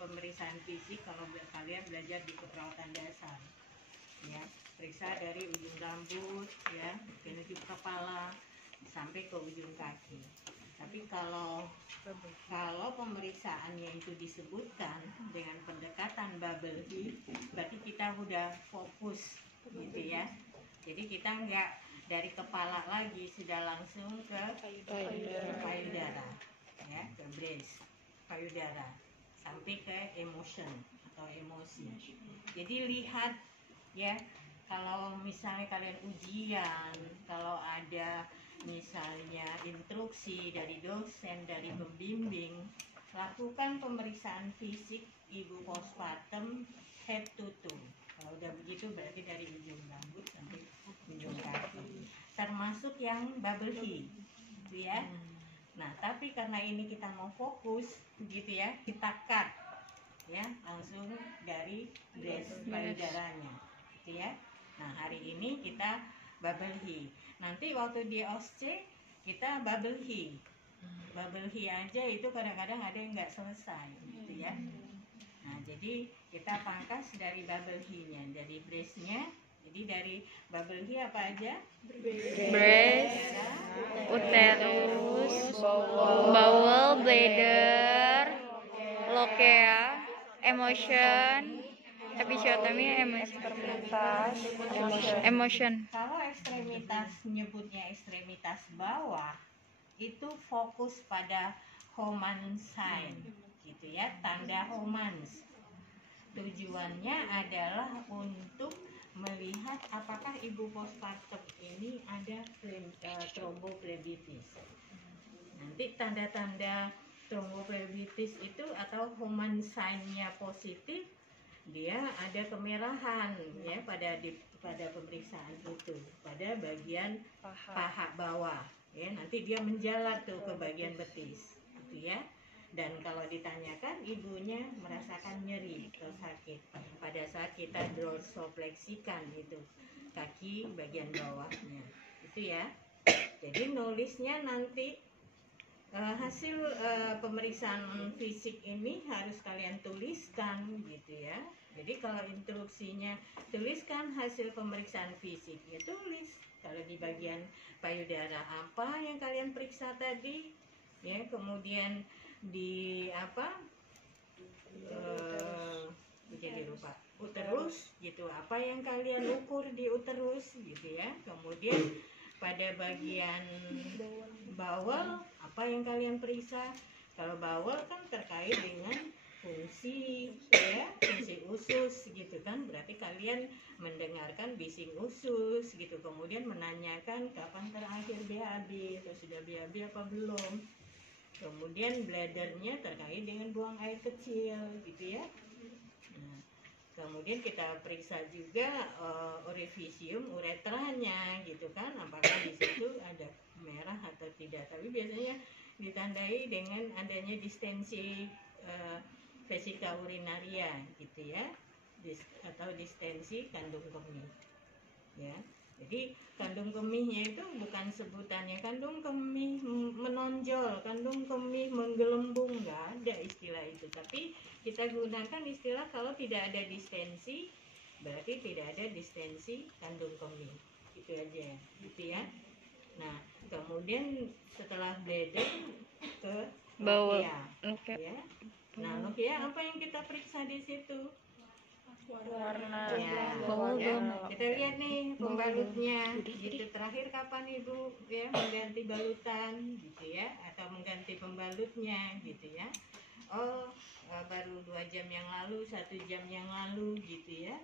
pemeriksaan fisik kalau kalian belajar di keperawatan dasar. Ya, periksa dari ujung rambut ya, menuju kepala sampai ke ujung kaki. Tapi kalau pemeriksaannya itu disebutkan dengan pendekatan bubble heat, berarti kita udah fokus gitu ya. Jadi kita nggak dari kepala lagi, sudah langsung ke payudara ya, ke brace payudara sampai ke emotion atau emosi. Jadi lihat ya, kalau misalnya kalian ujian, kalau ada misalnya instruksi dari dosen, dari pembimbing, lakukan pemeriksaan fisik ibu postpartum head to toe. Kalau udah begitu berarti dari ujung rambut sampai ujung kaki, termasuk yang bubble heat gitu ya. Nah, tapi karena ini kita mau fokus gitu ya, kita cut ya, langsung dari brace payudaranya gitu ya. Nah, hari ini kita bubble heat. Nanti waktu di OSCE kita bubble heat. Bubble heat aja itu kadang-kadang ada yang nggak selesai gitu ya. Nah, jadi kita pangkas dari bubble heat-nya, dari brace-nya. Jadi dari bubble heat apa aja? Breast, uterus, bowel, bladder, lochia, emotion, episiotomi, emotion. Kalau ekstremitas, nyebutnya ekstremitas bawah, itu fokus pada Homan sign gitu ya, tanda Homans. Tujuannya adalah untuk melihat apakah ibu postpartum ini ada tromboflebitis. Nanti tanda-tanda tromboflebitis itu atau Homan sign-nya positif, dia ada kemerahan ya pada pemeriksaan itu, pada bagian paha bawah ya, nanti dia menjalar tuh ke bagian betis gitu ya. Dan kalau ditanyakan ibunya merasakan nyeri atau sakit pada saat kita dorsofleksikan itu kaki bagian bawahnya itu ya. Jadi nulisnya nanti hasil pemeriksaan fisik ini harus kalian tuliskan gitu ya. Jadi kalau instruksinya tuliskan hasil pemeriksaan fisik, ya tulis. Kalau di bagian payudara apa yang kalian periksa tadi, ya, kemudian di apa? Jadi lupa. Uterus gitu, apa yang kalian ukur di uterus gitu ya. Kemudian pada bagian bawel apa yang kalian periksa? Kalau bawel kan terkait dengan fungsi ya, fungsi usus gitu kan, berarti kalian mendengarkan bising usus gitu, kemudian menanyakan kapan terakhir BAB atau sudah BAB apa belum. Kemudian bladdernya terkait dengan buang air kecil gitu ya. Nah, kemudian kita periksa juga orifisium uretranya gitu kan, apakah di situ ada merah atau tidak. Tapi biasanya ditandai dengan adanya distensi vesika urinaria gitu ya, atau distensi kandung kemih ya. Jadi kandung kemihnya itu bukan sebutannya kandung kemih menonjol, kandung kemih menggelembung, nggak ada istilah itu. Tapi kita gunakan istilah kalau tidak ada distensi, berarti tidak ada distensi kandung kemih, gitu aja gitu ya. Nah, kemudian setelah bladder ke lochia ya. Nah, lochia apa yang kita periksa di situ? Warna Ya, kita lihat nih pembalutnya gitu. Terakhir kapan ibu ya mengganti balutan gitu ya, atau mengganti pembalutnya gitu ya. Oh, baru 2 jam yang lalu, 1 jam yang lalu gitu ya.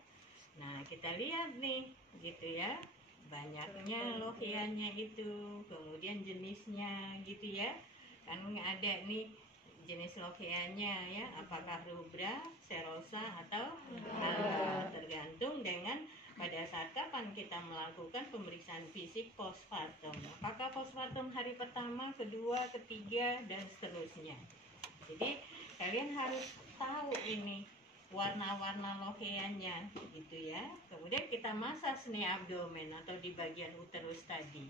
Nah, kita lihat nih gitu ya, banyaknya lochianya itu, kemudian jenisnya gitu ya. Kan ada nih jenis lochianya ya, apakah rubra, serosa atau alba, tergantung dengan pada saat kapan kita melakukan pemeriksaan fisik postpartum. Apakah postpartum hari pertama, kedua, ketiga dan seterusnya. Jadi kalian harus tahu ini warna-warna lochianya gitu ya. Kemudian kita masas nih abdomen atau di bagian uterus tadi.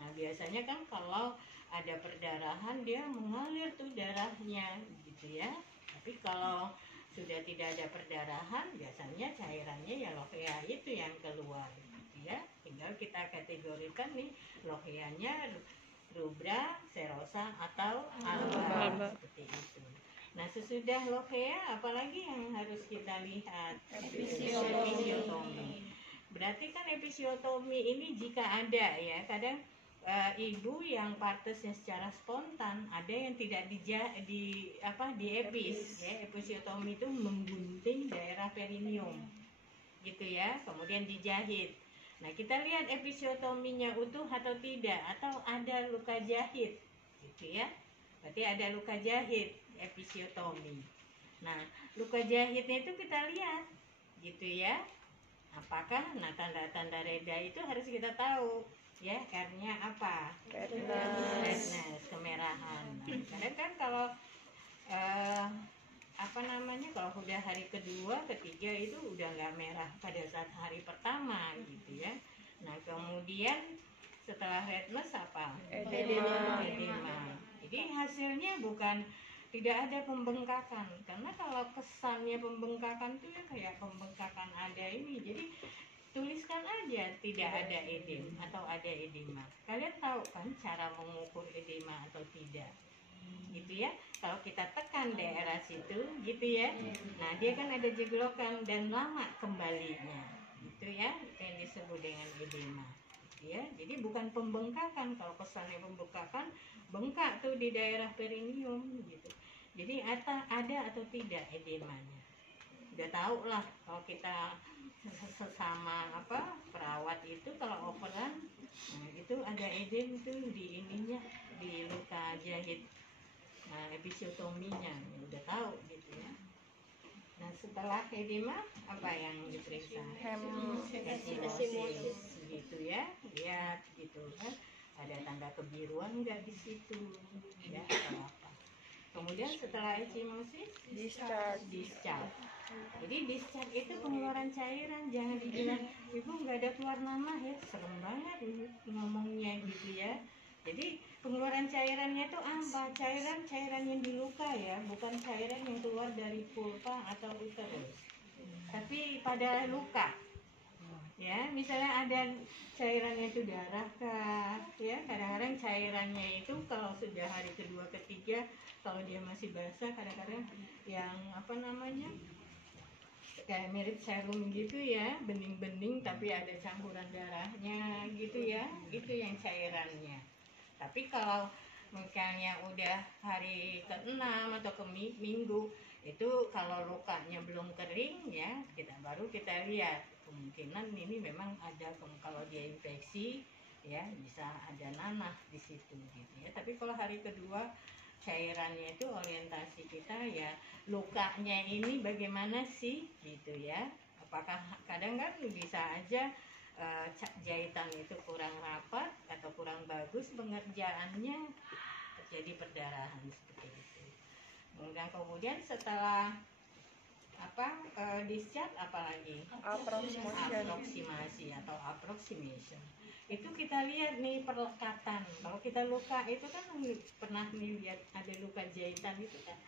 Nah, biasanya kan kalau ada perdarahan dia mengalir tuh darahnya gitu ya. Tapi Tapi kalau sudah tidak ada perdarahan, biasanya cairannya ya lochia itu yang keluar, gitu ya. Tinggal kita kategorikan nih lochianya rubra, serosa atau alba, seperti itu. Nah, sesudah lochia apalagi yang harus kita lihat? Episiotomi. Berarti kan episiotomi ini jika ada ya, kadang ibu yang partesnya secara spontan, ada yang tidak di epis ya. Episiotomi itu menggunting daerah perineum gitu ya, kemudian dijahit. Nah, kita lihat episiotominya utuh atau tidak, atau ada luka jahit gitu ya. Berarti ada luka jahit episiotomi. Nah, luka jahitnya itu kita lihat gitu ya. Apakah, nah tanda-tanda reda itu harus kita tahu ya. R-nya apa? Redness, kemerahan. Nah, kadang kan kalau kalau udah hari kedua, ketiga itu udah nggak merah pada saat hari pertama gitu ya. Nah, kemudian setelah redness apa? Edema. Jadi hasilnya bukan, tidak ada pembengkakan, karena kalau kesannya pembengkakan itu ya kayak pembengkakan ada ini. Jadi tuliskan aja tidak ada edem atau ada edema. Kalian tahu kan cara mengukur edema atau tidak? Gitu ya. Kalau kita tekan daerah situ gitu ya. Nah, dia kan ada jeglokan dan lama kembalinya. Gitu ya. Itu yang disebut dengan edema. Ya, jadi bukan pembengkakan. Kalau kesannya pembengkakan, bengkak tuh di daerah perineum gitu. Jadi ada atau tidak edemanya. Udah tahu lah kalau kita sesama perawat itu, kalau operan, nah itu ada edem itu di ininya, di luka jahit episiotominya, udah tahu gitu ya. Nah, setelah edema apa yang diperiksa? Hemosimosis gitu ya, lihat gitu kan, ada tanda kebiruan nggak di situ ya, atau apa. Kemudian setelah hemosimosis, discharge. Jadi discharge itu pengeluaran cairan. Jangan dibilang ibu nggak ada keluar nanah ya, serem banget ngomongnya gitu ya. Jadi pengeluaran cairannya itu apa? Cairan yang di luka ya, bukan cairan yang keluar dari pulpa atau uterus, tapi pada luka. Ya, misalnya ada cairannya itu darah kah? Ya, kadang-kadang cairannya itu kalau sudah hari kedua, ketiga, kalau dia masih basah, kadang-kadang yang kayak mirip serum gitu ya, bening-bening tapi ada campuran darahnya gitu ya, itu yang cairannya. Tapi kalau misalnya udah hari ke-6 atau ke minggu, itu kalau lukanya belum kering ya, baru kita lihat kemungkinan ini memang ada, kalau dia infeksi ya bisa ada nanah di situ gitu ya. Tapi kalau hari kedua, cairannya itu orientasi kita ya, lukanya ini bagaimana sih gitu ya. Apakah kadang kan bisa aja jahitan itu kurang rapat atau kurang bagus pengerjaannya, terjadi perdarahan seperti itu. Kemudian setelah discharge apalagi? Aproksimasi atau approximation. Itu kita lihat nih perlekatan. Kalau kita luka itu kan pernah lihat ada luka jahitan itu kan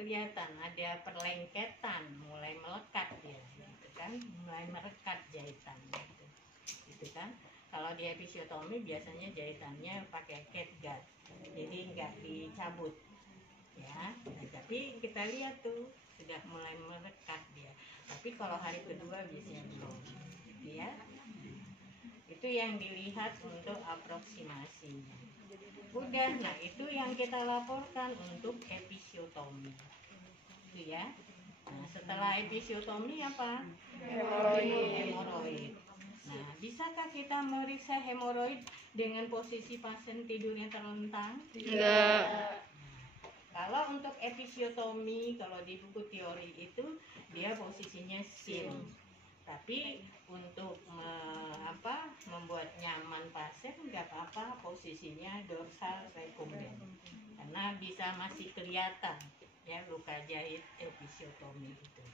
kelihatan ada perlengketan, mulai melekat ya, gitu kan, mulai merekat jahitan gitu kan. Kalau di episiotomi biasanya jahitannya pakai catgut, jadi nggak dicabut ya. Nah, tapi kita lihat tuh sudah mulai merekat dia. Tapi kalau hari kedua biasanya belum ya. Itu yang dilihat untuk aproksimasi. Udah, nah itu yang kita laporkan untuk episiotomi itu ya. Nah, setelah episiotomi apa? Hemoroid. Nah, bisakah kita meriksa hemoroid dengan posisi pasien tidurnya terlentang? Enggak. Kalau untuk episiotomi, kalau di buku teori itu dia posisinya sin. Tapi untuk membuat nyaman pasien nggak apa-apa posisinya dorsal recumbent, karena bisa masih kelihatan ya luka jahit episiotomi itu.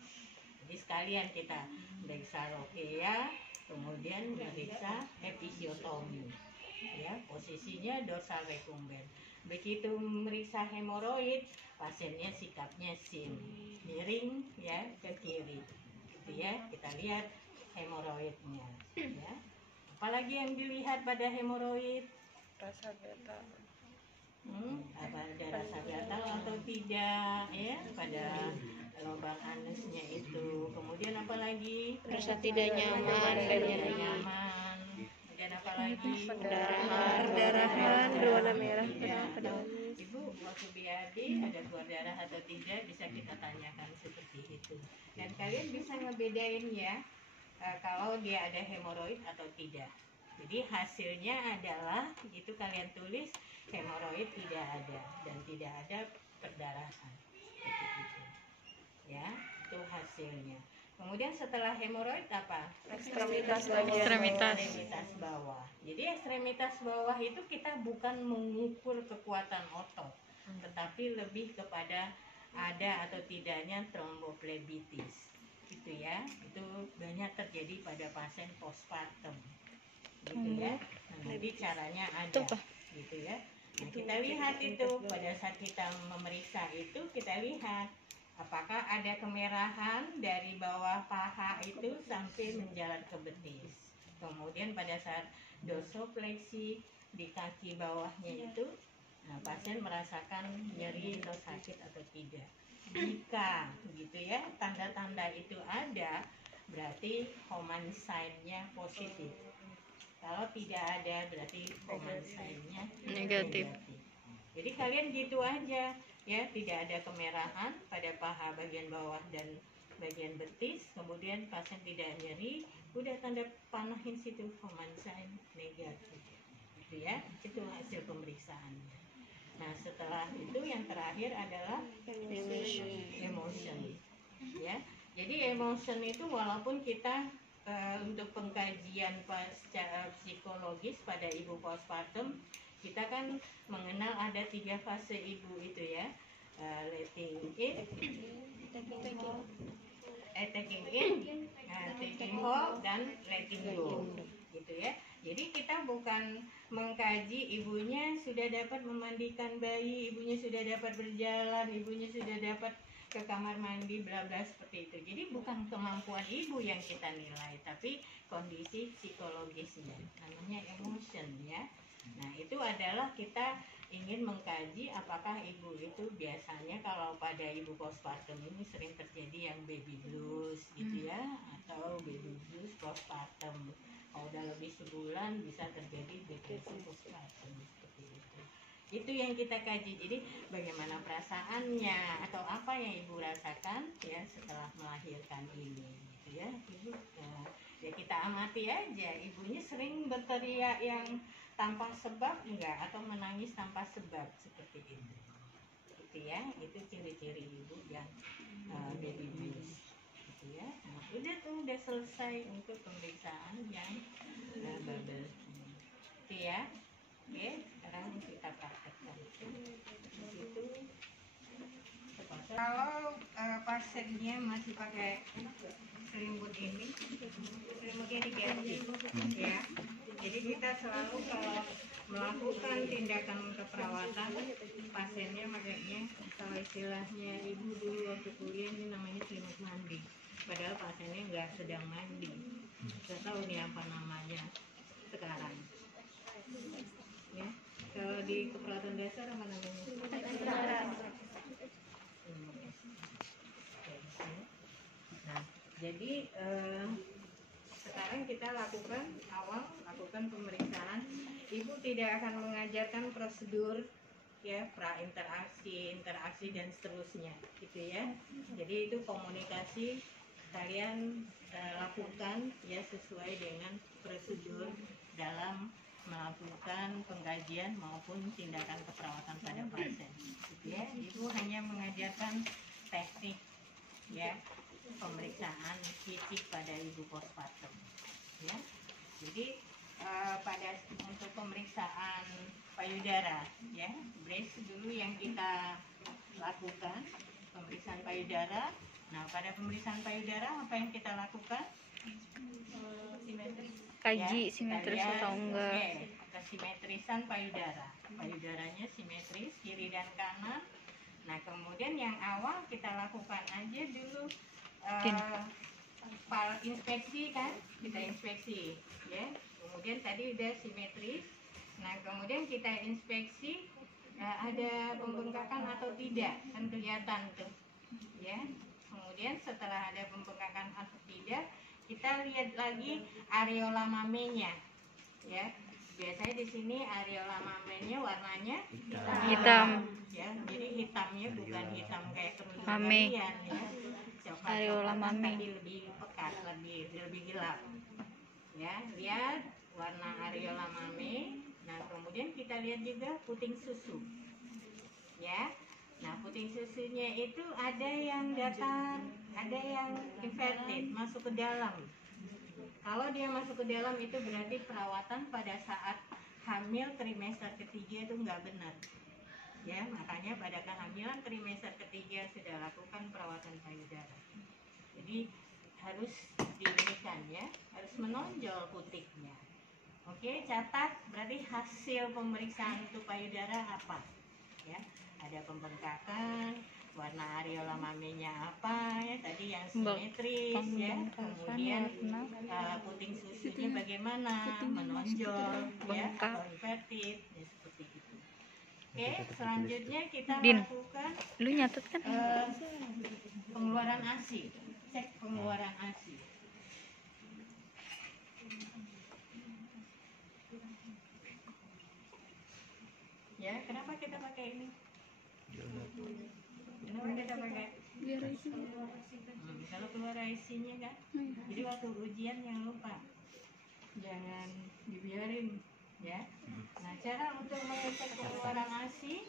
Jadi sekalian kita periksa lochia, kemudian periksa episiotomi ya, posisinya dorsal recumbent. Begitu memeriksa hemoroid, pasiennya sikapnya sin, miring ya ke kiri, gitu ya. Kita lihat hemoroidnya, ya. Apalagi yang dilihat pada hemoroid? Rasa gatal. Apa ada rasa gatal atau tidak, ya, pada lubang anusnya itu. Kemudian apa lagi? Rasa tidak nyaman dan Tidak nyaman. Dan apa lagi? perdarahan berwarna merah Ya. pada Ibu waktu BAB ada keluar darah atau tidak, bisa kita tanyakan seperti itu. Dan kalian bisa ngebedain ya, kalau dia ada hemoroid atau tidak. Jadi hasilnya adalah itu kalian tulis hemoroid tidak ada dan tidak ada perdarahan. Seperti itu. Ya, itu hasilnya. Kemudian setelah hemoroid apa? ekstremitas Ekstremitas bawah. Jadi ekstremitas bawah itu kita bukan mengukur kekuatan otot, tetapi lebih kepada ada atau tidaknya tromboflebitis. Gitu ya. Itu banyak terjadi pada pasien postpartum. Gitu ya. Nah, nanti caranya ada. Gitu ya. Nah, kita lihat itu pada saat kita memeriksa itu, kita lihat apakah ada kemerahan dari bawah paha itu sampai menjalar ke betis. Kemudian pada saat dorsofleksi di kaki bawahnya itu, nah, pasien merasakan nyeri atau sakit atau tidak. Jika gitu ya, tanda-tanda itu ada, berarti Homan sign-nya positif. Kalau tidak ada, berarti Homan sign-nya negatif. Jadi kalian gitu aja ya, tidak ada kemerahan pada paha bagian bawah dan bagian betis, kemudian pasien tidak nyeri, udah tanda panahin situ Homan sign negatif. Gitu ya, itu hasil pemeriksaannya. Nah, setelah itu yang terakhir adalah emotion. Ya. Jadi emotion itu walaupun kita untuk pengkajian secara psikologis pada ibu postpartum, kita kan mengenal ada 3 fase ibu itu ya, letting in, taking hold, dan letting go, gitu ya. Jadi kita bukan mengkaji ibunya sudah dapat memandikan bayi, ibunya sudah dapat berjalan, ibunya sudah dapat ke kamar mandi, bla bla seperti itu. Jadi bukan kemampuan ibu yang kita nilai, tapi kondisi psikologisnya, namanya emotion ya. Nah, itu adalah kita ingin mengkaji apakah ibu itu biasanya kalau pada ibu postpartum ini sering terjadi yang baby blues gitu ya, atau baby blues postpartum. Kalau udah lebih sebulan bisa terjadi depresi postpartum seperti itu. Itu yang kita kaji. Jadi bagaimana perasaannya atau apa yang ibu rasakan ya setelah melahirkan ini gitu ya. Ibu ya kita amati aja, ibunya sering berteriak yang tanpa sebab enggak, atau menangis tanpa sebab seperti itu. Gitu ya, itu ciri-ciri ibu yang baby blues. Gitu ya. Nah, udah selesai untuk pemeriksaan yang bubble. Gitu ya. Oke, sekarang kita praktekkan. Itu kalau pasiennya masih pakai selimut ini, selimutnya diganti ya. Jadi kita selalu kalau melakukan tindakan keperawatan, pasiennya makanya kalau istilahnya ibu dulu waktu kuliah ini namanya selimut mandi. Padahal pasiennya nggak sedang mandi. Saya tahu nih apa namanya sekarang. Ya, kalau di keperawatan dasar apa namanya? Nah, jadi sekarang kita lakukan pemeriksaan. Ibu tidak akan mengajarkan prosedur ya, interaksi dan seterusnya gitu ya. Jadi itu komunikasi kalian lakukan ya sesuai dengan prosedur dalam melakukan pengkajian maupun tindakan keperawatan pada pasien gitu ya. Ibu hanya mengajarkan teknik ya pemeriksaan fisik pada ibu postpartum ya. Jadi pada untuk pemeriksaan payudara ya, brace dulu yang kita lakukan pemeriksaan payudara. Nah, pada pemeriksaan payudara apa yang kita lakukan? Simetris. Kaji Ya, simetris kita lihat, atau enggak. oke, kesimetrisan payudara. Payudaranya simetris kiri dan kanan. Nah, kemudian yang awal kita lakukan aja dulu inspeksi kan, kita inspeksi, ya. Kemudian tadi udah simetris. Nah, kemudian kita inspeksi ada pembengkakan atau tidak, kan kelihatan tuh, ya. Kemudian setelah ada pembengkakan atau tidak, kita lihat lagi areola mamenya, ya. Biasanya di sini areola mamenya warnanya Hitam. ya. Jadi hitamnya bukan hitam kayak kerudung Mame. kalian, ya. Areola Coklat-coklatan mame. tapi lebih pekat, lebih gelap. Ya, lihat warna areola mame. Nah, kemudian kita lihat juga puting susu. Ya. Nah, puting susunya itu ada yang datar, ada yang inverted, masuk ke dalam. Kalau dia masuk ke dalam itu berarti perawatan pada saat hamil trimester ketiga itu nggak benar. Ya, makanya pada kehamilan trimester ketiga sudah lakukan perawatan payudara. Jadi harus diinikan, ya, harus menonjol putiknya. Oke, catat berarti hasil pemeriksaan untuk payudara apa? Ya, ada pembengkakan, warna areola mamenya apa, ya, tadi yang simetris, ya. Kemudian puting susunya bagaimana, menonjol, ya, atau inverted, ya, seperti itu. Oke, selanjutnya kita lakukan Lu nyatet kan? pengeluaran ASI, cek pengeluaran ASI. Ya, kenapa kita pakai ini? Kenapa kita pakai? Biar itu. Kalau keluar IC-nya kan, jadi waktu ujian yang lupa, jangan dibiarin, ya. Nah, cara untuk mengecek pengeluaran ASI,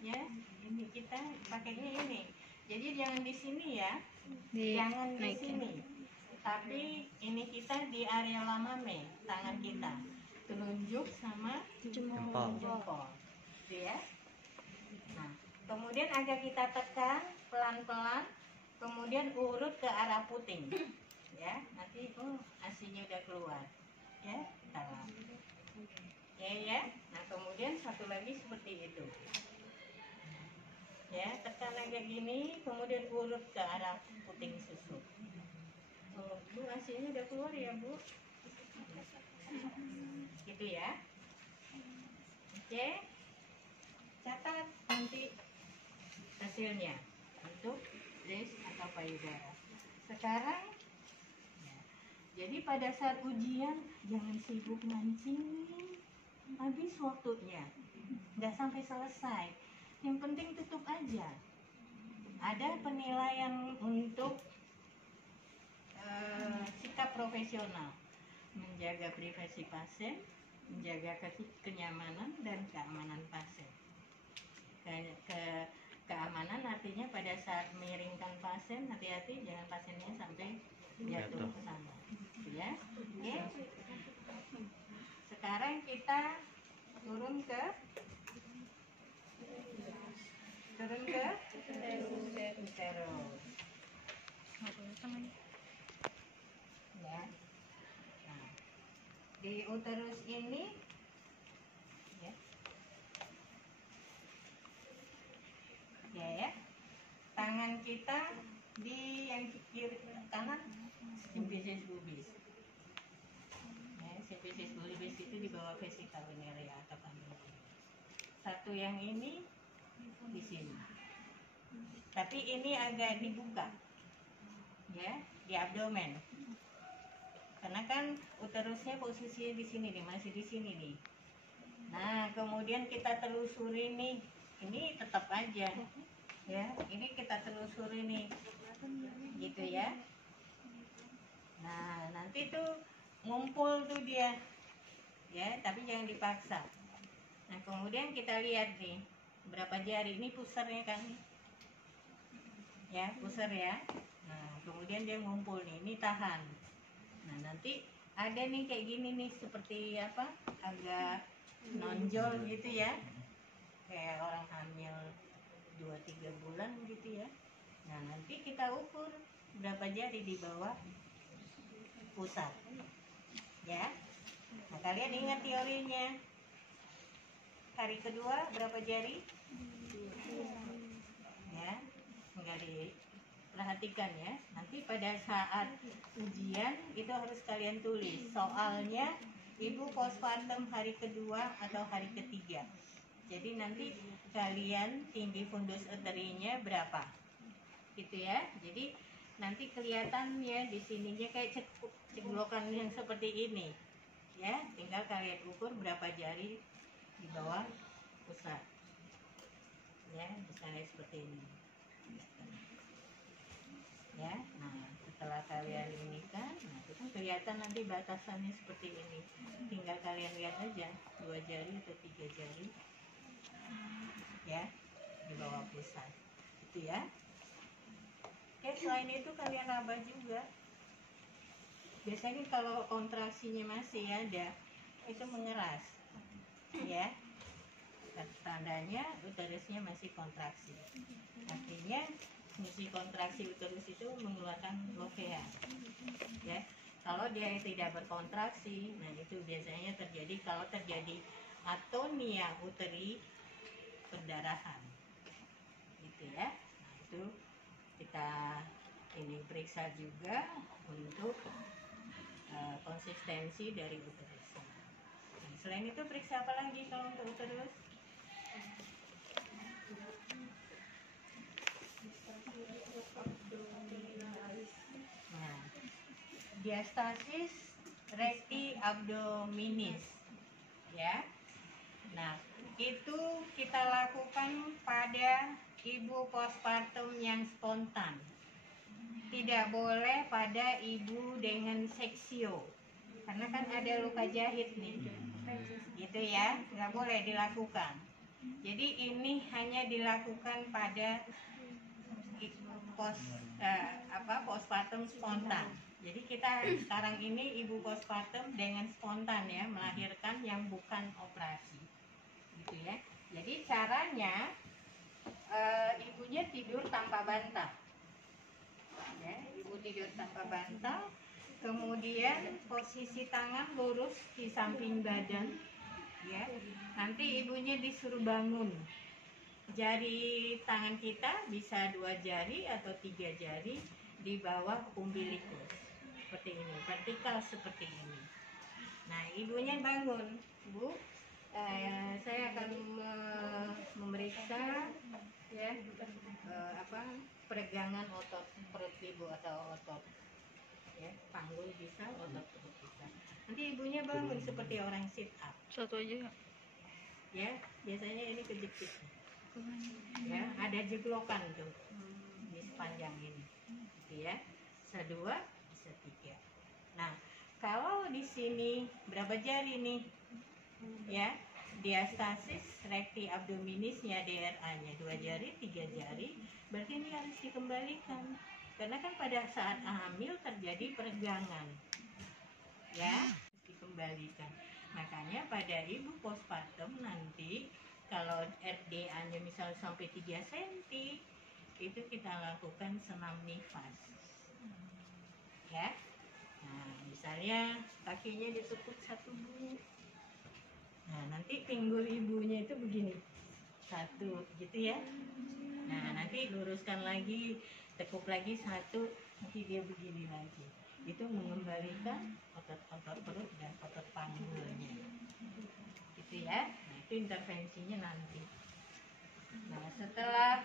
ya, ini kita pakainya ini. Jadi jangan di sini, ya, jangan di sini, tapi ini kita di areola mame, tangan kita, telunjuk sama jempol, gitu ya. Nah, kemudian agak kita tekan pelan-pelan, kemudian urut ke arah puting, ya. Nanti ASI-nya udah keluar, ya. Tahan. Oke, ya. Nah, kemudian satu lagi seperti itu, ya. Tekan agak gini, kemudian urut ke arah puting susu. Bu, ASI-nya udah keluar ya, Bu? Gitu ya. Oke. Catat nanti hasilnya untuk list atau payudara. Sekarang, ya, jadi pada saat ujian jangan sibuk mancing, habis waktunya, nggak sampai selesai. Yang penting tutup aja. Ada penilaian untuk sikap profesional, menjaga privasi pasien, menjaga kenyamanan dan keamanan pasien. Keamanan artinya pada saat miringkan pasien, hati-hati jangan pasiennya sampai jatuh ke sana, ya. Oke. Sekarang kita turun ke uterus. Ya. Nah, di uterus ini, ya, ya, tangan kita di yang kiri kanan simfisis pubis. Ya, simfisis pubis itu di bawah vesica venerea atau kandung. Satu yang ini di sini. Tapi ini agak dibuka, ya, di abdomen. Karena kan uterusnya posisinya di sini nih, masih di sini nih. Nah, kemudian kita telusuri nih, ini tetap aja, ya, ini kita telusuri nih, gitu ya. Nah, nanti tuh ngumpul tuh dia, ya, tapi jangan dipaksa. Nah, kemudian kita lihat nih, berapa jari, ini pusernya kan, ya, puser ya. Nah, kemudian dia ngumpul nih, ini tahan. Nah, nanti ada nih kayak gini nih, seperti apa, agak nonjol gitu ya, kayak orang hamil 2-3 bulan gitu ya. Nah, nanti kita ukur berapa jari di bawah pusat. Ya. Nah, kalian ingat teorinya. Hari kedua berapa jari? Ya, enggak diperhatikan ya. Nanti pada saat ujian itu harus kalian tulis. Soalnya ibu postpartum hari kedua atau hari ketiga. Jadi nanti kalian tinggi fundus uterinya berapa? Gitu ya. Jadi nanti kelihatan ya di sininya kayak ceglokan yang seperti ini. Ya, tinggal kalian ukur berapa jari di bawah pusat. Ya, misalnya seperti ini. Ya, nah setelah kalian ini kan, nah itu kan kelihatan nanti batasannya seperti ini. Tinggal kalian lihat aja 2 jari atau 3 jari. Ya, di bawah pusat. Itu ya. Oke, selain itu kalian raba juga. Biasanya kalau kontraksinya masih ada, itu mengeras. Ya. Tandanya uterusnya masih kontraksi. Artinya fungsi kontraksi uterus itu mengeluarkan lovea. Ya. Kalau dia tidak berkontraksi, nah itu biasanya terjadi kalau terjadi atonia uteri perdarahan. Gitu ya. Nah, itu kita ini periksa juga untuk konsistensi dari uterus. Nah, selain itu periksa apa lagi kalau untuk uterus? Nah, diastasis recti abdominis, ya. Nah, itu kita lakukan pada ibu postpartum yang spontan. Tidak boleh pada ibu dengan seksio, karena kan ada luka jahit nih, gitu ya, nggak boleh dilakukan. Jadi ini hanya dilakukan pada postpartum spontan. Jadi kita sekarang ini ibu postpartum dengan spontan ya, melahirkan yang bukan operasi, gitu ya. Jadi caranya ibunya tidur tanpa bantal. Ya, ibu tidur tanpa bantal, kemudian posisi tangan lurus di samping badan, ya. Nanti ibunya disuruh bangun. Jari tangan kita bisa 2 jari atau 3 jari di bawah umbilikus, seperti ini, vertikal seperti ini. Nah, ibunya bangun, Bu. Saya akan memeriksa ya peregangan otot perut ibu atau otot ya, panggul bisa, otot perut bisa. Nanti ibunya bangun seperti orang sit up. Satu aja. Ya, biasanya ini kejepit. Ya, ada jeglokan tuh di sepanjang ini. Gitu ya. Bisa 2, bisa 3. Nah, kalau di sini berapa jari nih? Ya, diastasis recti abdominisnya DRA-nya 2 jari, 3 jari, berarti ini harus dikembalikan. Karena kan pada saat hamil terjadi peregangan. Ya, harus dikembalikan. Makanya pada ibu postpartum nanti kalau RDA-nya misalnya sampai 3 cm, itu kita lakukan senam nifas. Ya. Nah, misalnya kakinya ditekuk 1 Bu. Nah, nanti pinggul ibunya itu begini. 1, gitu ya. Nah, nanti luruskan lagi, tekuk lagi 1, nanti dia begini lagi. Itu mengembalikan otot-otot perut dan otot panggulnya. Gitu ya. Nah, itu intervensinya nanti. Nah, setelah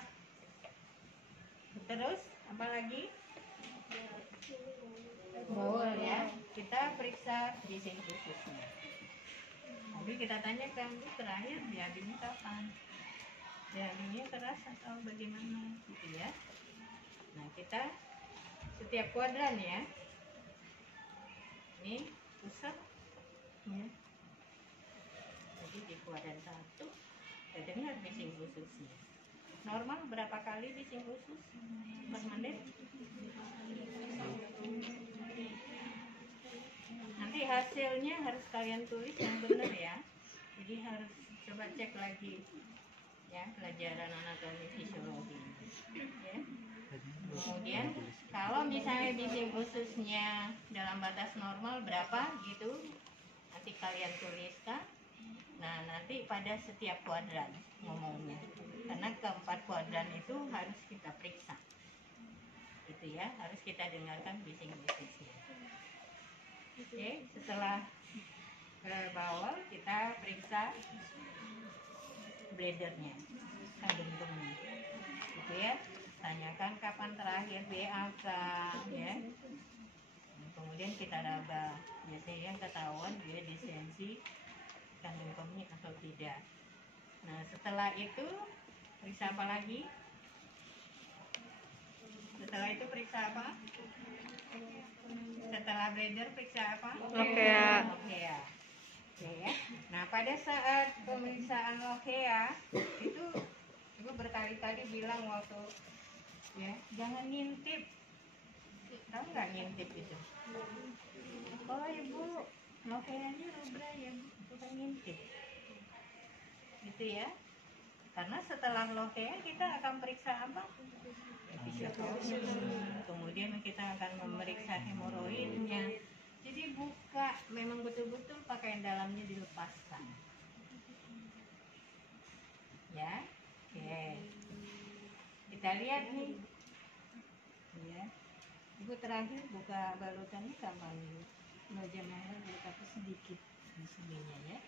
terus apa lagi? Bawel ya. Kita periksa bising khususnya. Nanti kita tanyakan, terakhir diabetes kapan? Diabetesnya keras atau bagaimana? Gitu ya. Nah, kita setiap kuadran ya. Ini pusat ya. Jadi di kuadran 1 kita dengar bising khususnya. Normal berapa kali bising khusus per menit? Nanti hasilnya harus kalian tulis yang benar ya. Jadi harus coba cek lagi ya pelajaran anatomi fisiologi ya. Kemudian kalau misalnya bising ususnya dalam batas normal berapa gitu, nanti kalian tuliskan. Nah, nanti pada setiap kuadran ngomongnya, karena keempat kuadran itu harus kita periksa, gitu ya, harus kita dengarkan bising ususnya. Oke, setelah bawel kita periksa bladdernya, kandungnya, gitu ya. Tanyakan kapan terakhir BAK ya. Kemudian kita raba, biasanya yang ketahuan dia distensi kandung kemih atau tidak. Nah, setelah itu periksa apa lagi? Setelah itu periksa apa? Setelah bladder periksa apa? Lokea. Lokea. Oke ya. Nah, pada saat pemeriksaan lokea itu ibu berkali-kali bilang waktu ya, jangan ngintip. Tahu nggak ngintip itu? Oh ibu, lokeanya rubra ya, bukan ngintip. Gitu ya. Karena setelah lokea kita akan periksa apa? Episiotomi. Kemudian kita akan memeriksa hemoroidnya. Jadi buka, memang betul-betul pakaian dalamnya dilepaskan. Ya, oke. Kita lihat nih. Ya. Ibu terakhir buka balutannya kapan? Wajah merah tapi sedikit di sininya ya.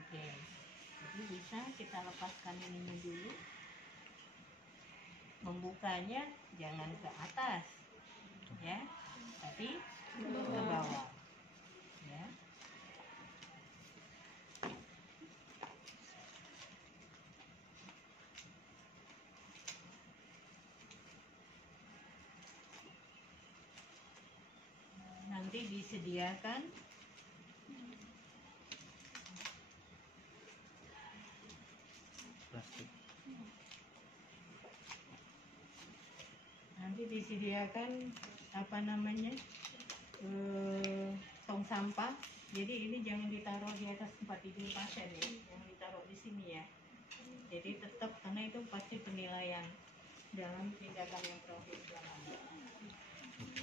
Oke. Jadi bisa kita lepaskan ininya dulu. Membukanya jangan ke atas, ya, tapi ke bawah, ya. Nanti disediakan plastik. Nanti disediakan apa namanya, tong sampah. Jadi ini jangan ditaruh di atas tempat tidur pasien ya, jangan ditaruh di sini ya. Jadi tetap, karena itu pasti penilaian dalam tindakan yang profesional.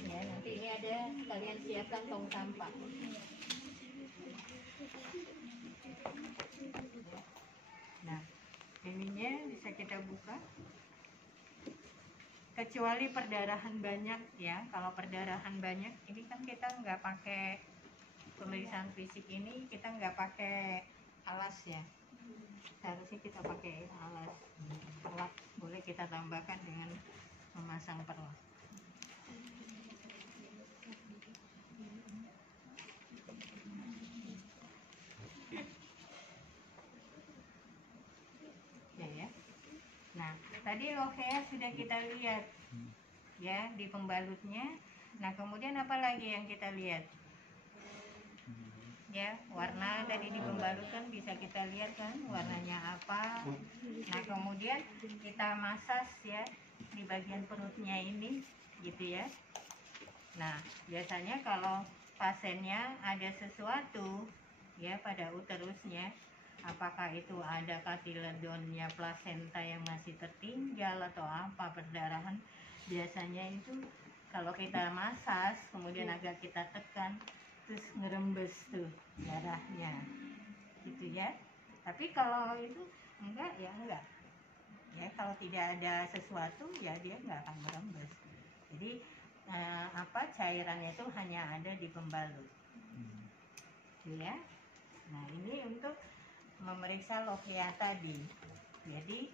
Ya, nanti ini ada, kalian siapkan tong sampah. Nah, ininya bisa kita buka. Kecuali perdarahan banyak ya. Kalau perdarahan banyak, ini kan kita nggak pakai pemeriksaan fisik ini, kita nggak pakai alas ya. Seharusnya kita pakai alas. Perlak boleh kita tambahkan dengan memasang perlak. Ya. Nah, tadi lokea sudah kita lihat ya di pembalutnya. Nah, kemudian apa lagi yang kita lihat? Ya, warna tadi di pembalut kan bisa kita lihat kan warnanya apa. Nah, kemudian kita masas ya di bagian perutnya ini gitu ya. Nah, biasanya kalau pasiennya ada sesuatu ya pada uterusnya, apakah itu ada katiledonnya plasenta yang masih tertinggal atau apa perdarahan, biasanya itu kalau kita masas kemudian agak kita tekan terus ngerembes tuh darahnya gitu ya. Tapi kalau itu enggak ya enggak ya, kalau tidak ada sesuatu ya dia enggak akan merembes. Jadi cairannya itu hanya ada di pembalut ya. Nah, ini untuk memeriksa lokea tadi. Jadi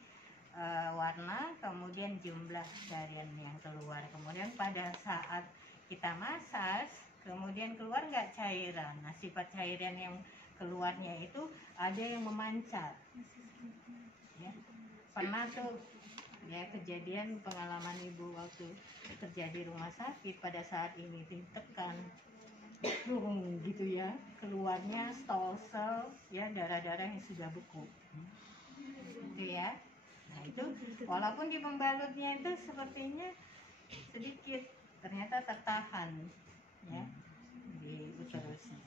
warna, kemudian jumlah cairan yang keluar, kemudian pada saat kita masas kemudian keluar nggak cairan. Nah, sifat cairan yang keluarnya itu ada yang memancar ya. Pernah tuh ya kejadian pengalaman ibu waktu kerja di rumah sakit, pada saat ini ditekan gitu ya, keluarnya stolsel ya, darah-darah yang sudah beku gitu ya. Nah, itu walaupun di pembalutnya itu sepertinya sedikit, ternyata tertahan ya di uterusnya.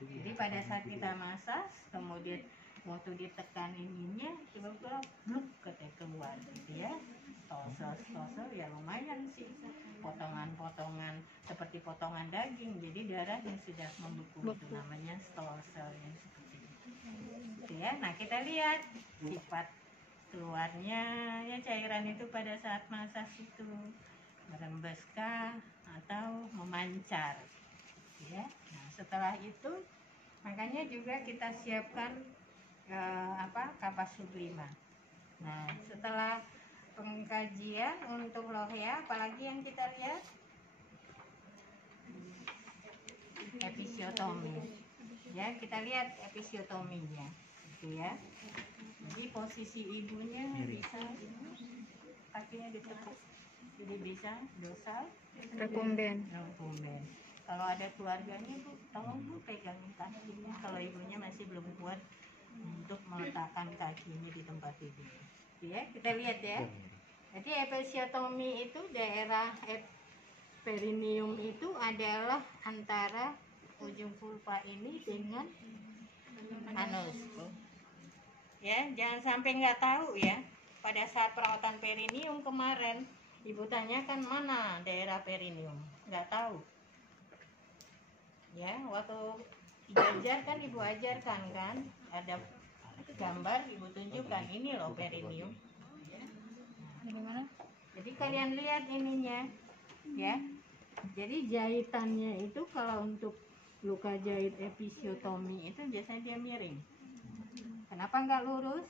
Jadi pada saat kita masas kemudian waktu ditekan ininya tiba-tiba bluk katanya keluar gitu ya. Stolsel ya lumayan sih, potongan-potongan seperti potongan daging, jadi darah yang sudah membeku itu namanya stolsel yang seperti itu. Gitu ya. Nah kita lihat sifat keluarnya ya cairan itu pada saat massas itu merembeskah atau memancar ya. Nah setelah itu makanya juga kita siapkan kapas sublima. Nah setelah pengkajian untuk lohea apalagi yang kita lihat episiotomi ya, kita lihat episiotominya gitu ya. Jadi posisi ibunya bisa kakinya ditekuk, jadi bisa dorsal rekumben. Kalau ada keluarganya Bu, tolong Bu pegangin kakinya kalau ibunya masih belum kuat untuk meletakkan kakinya di tempat tidur. Ya, kita lihat ya. Jadi episiotomi itu daerah perineum itu adalah antara ujung vulva ini dengan anus. Ya, jangan sampai nggak tahu ya. Pada saat perawatan perineum kemarin, ibu tanyakan mana daerah perineum, nggak tahu. Ya, waktu diajar kan ibu ajarkan kan, ada gambar ibu tunjukkan ini loh perineum. Gimana? Jadi kalian lihat ininya, ya. Jadi jahitannya itu kalau untuk luka jahit episiotomi itu biasanya dia miring. Kenapa nggak lurus?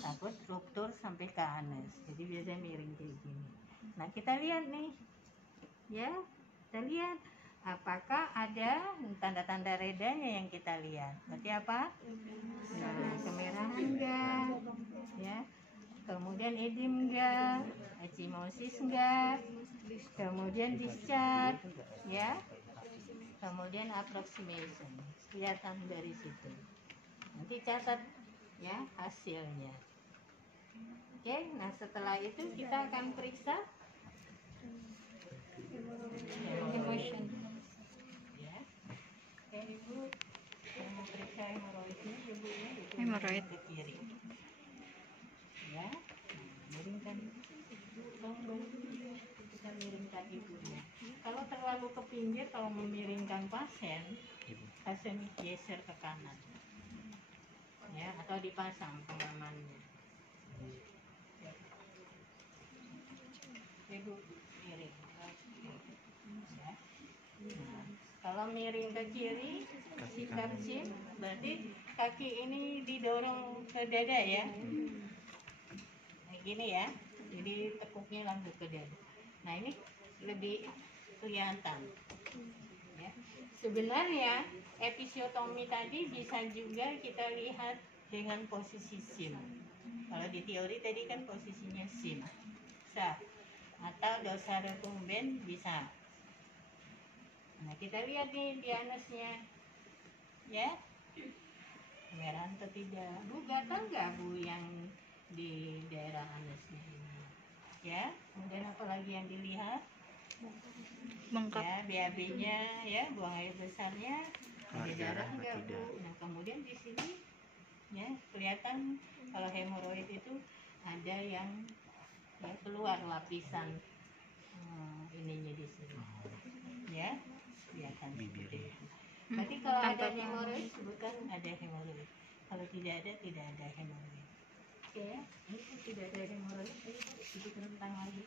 Takut ruptur sampai ke anus. Jadi biasanya miring kayak gini. Nah kita lihat nih, ya, kita lihat apakah ada tanda-tanda redanya yang kita lihat. Berarti apa? Nah, kemerahan enggak, ya. Kemudian edim enggak, ekimosis enggak, kemudian discharge, ya. Kemudian approximation, kelihatan dari situ. Nanti catat ya hasilnya. Oke, nah setelah itu kita akan periksa Emotion. ya. Oke ibu, mau periksa hemoroidnya ibu ya, itu Hemoroid. ke kiri. Ya, miringkan kita miringkan ibunya. Kalau terlalu ke pinggir, kalau memiringkan pasien geser ke kanan. Ya, atau dipasang pengamannya. Ibu miring. Ya. Nah, kalau miring ke kiri, sikap chin, berarti kaki ini didorong ke dada ya. Kayak gini ya. Jadi tekuknya langsung ke dada. Nah, ini lebih kelihatan. Ya. Sebenarnya episiotomi tadi bisa juga kita lihat dengan posisi SIM. Kalau di teori tadi kan posisinya SIM. Bisa. Atau dorsal recumbens bisa. Nah, kita lihat nih di anusnya. Ya. Merah atau tidak? Bu, gatal nggak Bu yang di daerah anusnya ini? Ya. Kemudian apa lagi yang dilihat? Bengkak. Ya, BAB-nya ya, buang air besarnya ada darah enggak Bu? Nah kemudian di sini ya kelihatan kalau hemoroid itu ada yang ya keluar lapisan ininya di sini ya kelihatan seperti itu. Berarti kalau ada hemoroid sebutkan ada hemoroid, kalau tidak ada hemoroid. Oke ya, ini tidak ada hemoroid, itu tentang lagi.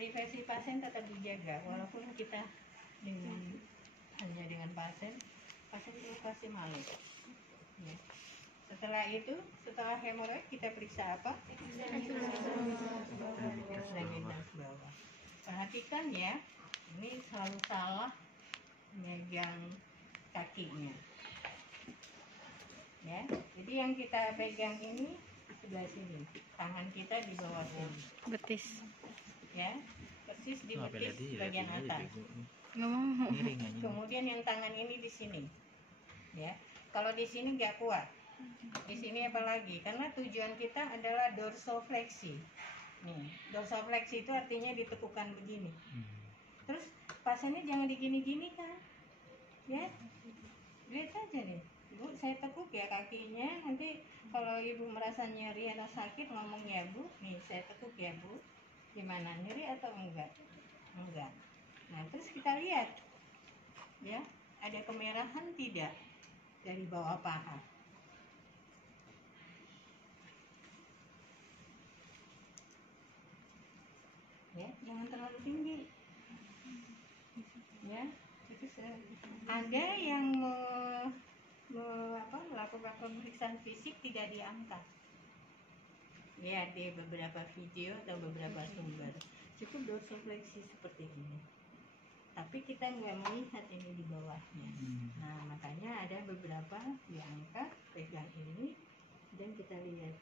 Privasi pasien tetap dijaga walaupun kita hanya dengan pasien itu pasti malu. Ya. Setelah itu, setelah hemoroid kita periksa apa? Extremitas bawah. Perhatikan ya, ini selalu salah megang kakinya. Ya, jadi yang kita pegang ini sebelah sini, tangan kita di bawah sini. Betis. Ya, persis di betis bagian atas. Ngomong. Kemudian yang tangan ini di sini. Ya, kalau di sini nggak kuat, Di sini apalagi? Karena tujuan kita adalah dorsofleksi. Nih, dorsofleksi itu artinya ditekukan begini. Terus pasiennya jangan digini-gini kan? Ya, lihat aja nih. Bu, saya tekuk ya kakinya. Nanti kalau ibu merasa nyeri atau sakit ngomong ya bu. Nih, saya tekuk ya bu. Gimana, nyeri atau enggak? Enggak. Nah, terus kita lihat, ya, ada kemerahan tidak dari bawah paha? Ya, jangan terlalu tinggi. Ya, itu ada yang melakukan pemeriksaan fisik tidak diangkat. Ya, di beberapa video atau beberapa sumber cukup dorsofleksi seperti ini. Tapi kita nggak melihat ini di bawahnya. Nah, makanya ada beberapa diangkat, pegang ini, dan kita lihat.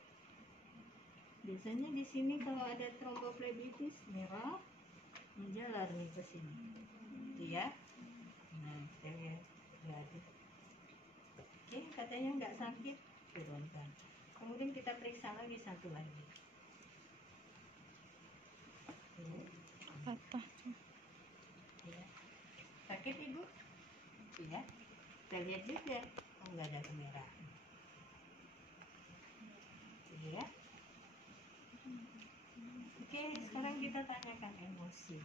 Biasanya di sini kalau ada tromboflebitis merah, menjalar nih ke sini, ya. Nah, kita lihat. Oke, katanya nggak sakit, turunkan. Kemudian kita periksa lagi satu lagi. Patah. Ya. Sakit ibu? Ya. Kita lihat juga, oh nggak ada kemerahan. Ya. Oke, sekarang kita tanyakan emosi.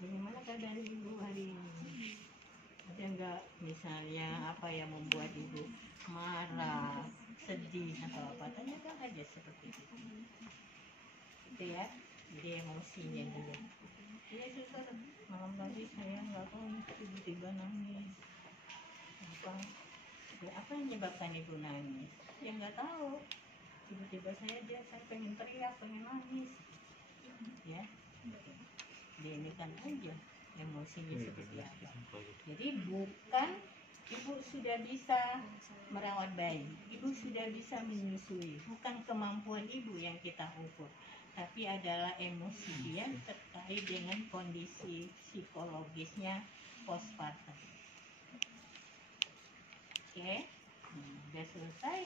Bagaimana keadaan ibu hari ini? Ada nggak misalnya apa yang membuat ibu marah, sedih atau apa? Tanyakan aja seperti itu. Gitu ya. Jadi emosinya juga. Ya susah. Malam tadi saya nggak tahu tiba-tiba nangis. Apa yang menyebabkan ibu nangis? Ya nggak tahu. Tiba-tiba saya pengen teriak, pengen nangis. Ya. Diinikan aja emosinya seperti apa. Jadi bukan ibu sudah bisa merawat bayi, ibu sudah bisa menyusui, bukan kemampuan ibu yang kita ukur, tapi adalah emosi dia terkait dengan kondisi psikologisnya postpartum. Oke, sudah selesai.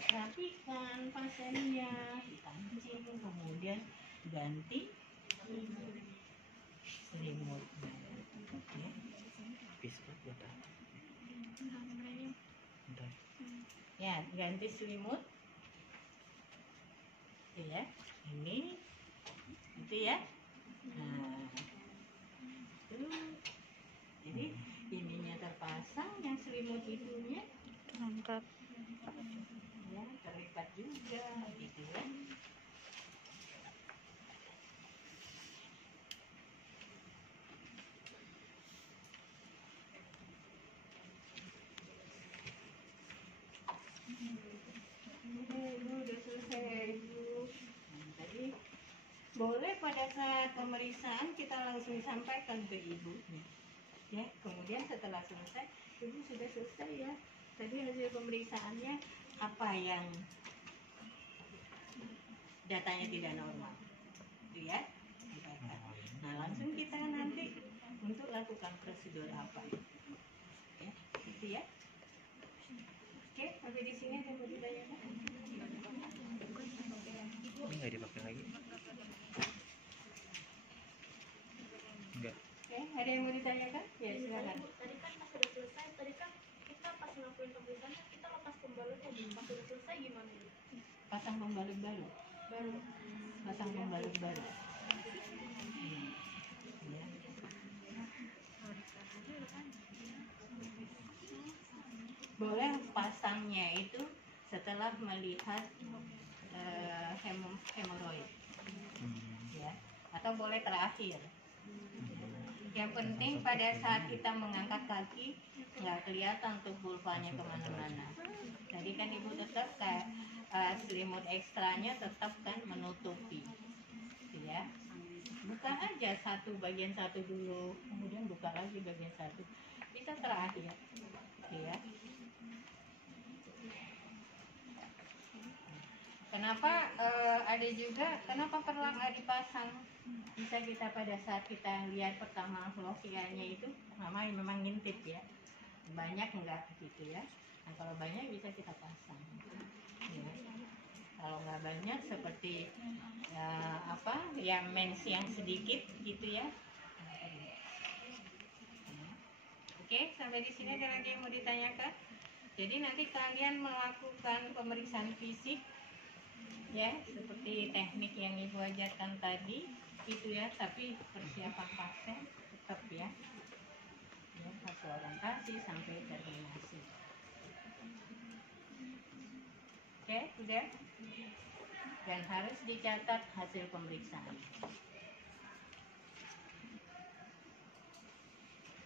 Rapikan pasiennya, dikancing, kemudian ganti selimut. Oke. Ya, ganti selimut. Itu ya. Ini. Itu ya. Nah. Itu. Jadi ininya terpasang, yang selimut itunya Angkat. ya terikat juga gitu ya. Ibu udah selesai ibu. Nah, tadi boleh pada saat pemeriksaan kita langsung sampaikan ke ibu ya. Kemudian setelah selesai, ibu sudah selesai ya. Tadi hasil pemeriksaannya apa yang datanya tidak normal, gitu ya. Nah langsung kita nanti untuk lakukan prosedur apa ya, gitu ya. Oke, sampai di sini ada mau ditanyakan? Ini nggak dipakai lagi? Enggak. Oke, ada yang mau ditanyakan? Ya silakan. Tadi kan pas sudah selesai, tadi kan kita pas ngelakuin pemeriksaan kita lepas pembalutnya, pas sudah selesai gimana? Pasang pembalut baru. Pasang pembalut baru. Ya. Boleh pasangnya itu setelah melihat hemoroid, ya, atau boleh terakhir. Yang penting pada saat kita mengangkat kaki nggak kelihatan tuh vulvanya kemana-mana. Jadi kan ibu tetap kayak selimut ekstranya tetap kan menutupi, ya. Buka aja bagian satu dulu, kemudian buka lagi bagian satu. Bisa terakhir, ya. Kenapa ada juga kenapa perlang dipasang? Bisa kita pada saat kita lihat pertama lokianya itu, memang ngintip ya, banyak enggak gitu ya. Nah, kalau banyak bisa kita pasang. Ya. Kalau nggak banyak seperti yang mens yang sedikit gitu ya. Oke, sampai di sini ada lagi yang mau ditanyakan? Jadi nanti kalian melakukan pemeriksaan fisik ya, seperti teknik yang Ibu ajarkan tadi itu ya, tapi persiapan pasien tetap ya. Ya, fase orientasi sampai terminasi. Oke, udah. Dan harus dicatat hasil pemeriksaan.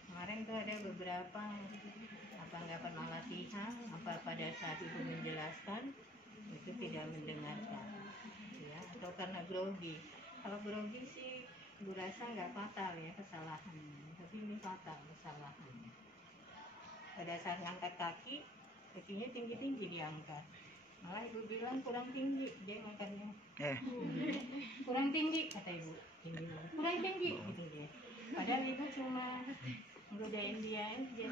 Kemarin tuh ada beberapa apa nggak pernah latihan, apa pada saat Ibu menjelaskan itu tidak mendengarkan, ya, atau karena grogi. Kalau grogi sih Ibu rasa nggak fatal ya kesalahannya, tapi ini fatal kesalahannya. Pada saat ngangkat kaki, kakinya tinggi-tinggi diangkat. Malah Ibu bilang kurang tinggi, dia ngangkatnya. Kurang tinggi kata Ibu, tinggi kurang tinggi gitu dia. Padahal Ibu cuma godain dia aja.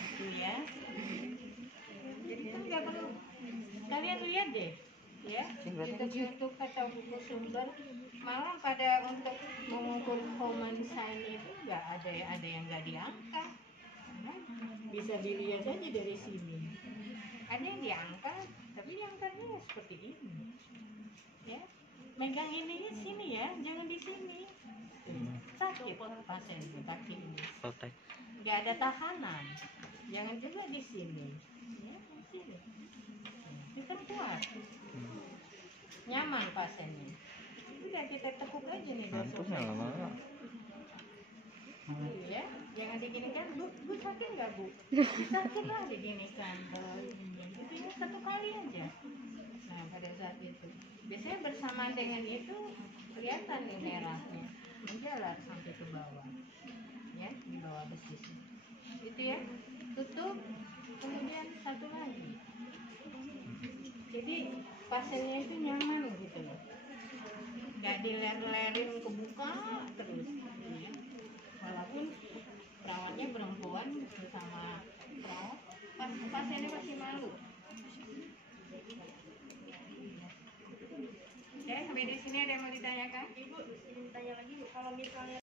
Itu ya. Jadi kan nggak perlu. Kalian lihat deh, ya. Untuk YouTube atau buku sumber, malah pada untuk mengukur human sign itu nggak ada yang nggak diangkat. Nah, bisa dilihat aja dari sini. Ada yang diangkat, tapi diangkatnya seperti ini. Ya, megang ininya sini ya, jangan di sini. Sakit pasien kaki ini. Nggak ada tahanan, jangan juga di sini. Ya, di sini. Diperkuat, nyaman pasiennya. Udah kita tekuk aja nih Mantusnya lama-lama. Ya, jangan diginikan. Bu sakit nggak Bu? Sakit lah diginikan. Itu ya satu kali aja. Nah pada saat itu, biasanya bersamaan dengan itu kelihatan nih merahnya, menjalar sampai ke bawah, ya di bawah besis. Itu ya, tutup. Kemudian satu lagi. Jadi pasiennya itu nyaman gitu loh. Nggak diler-lerin kebuka terus. Ya. Walaupun perawatnya perempuan bersama perawat, pasiennya pasti malu. Oke, sampai di sini ada yang mau ditanyakan? Ibu, ingin tanya lagi Bu, kalau misalnya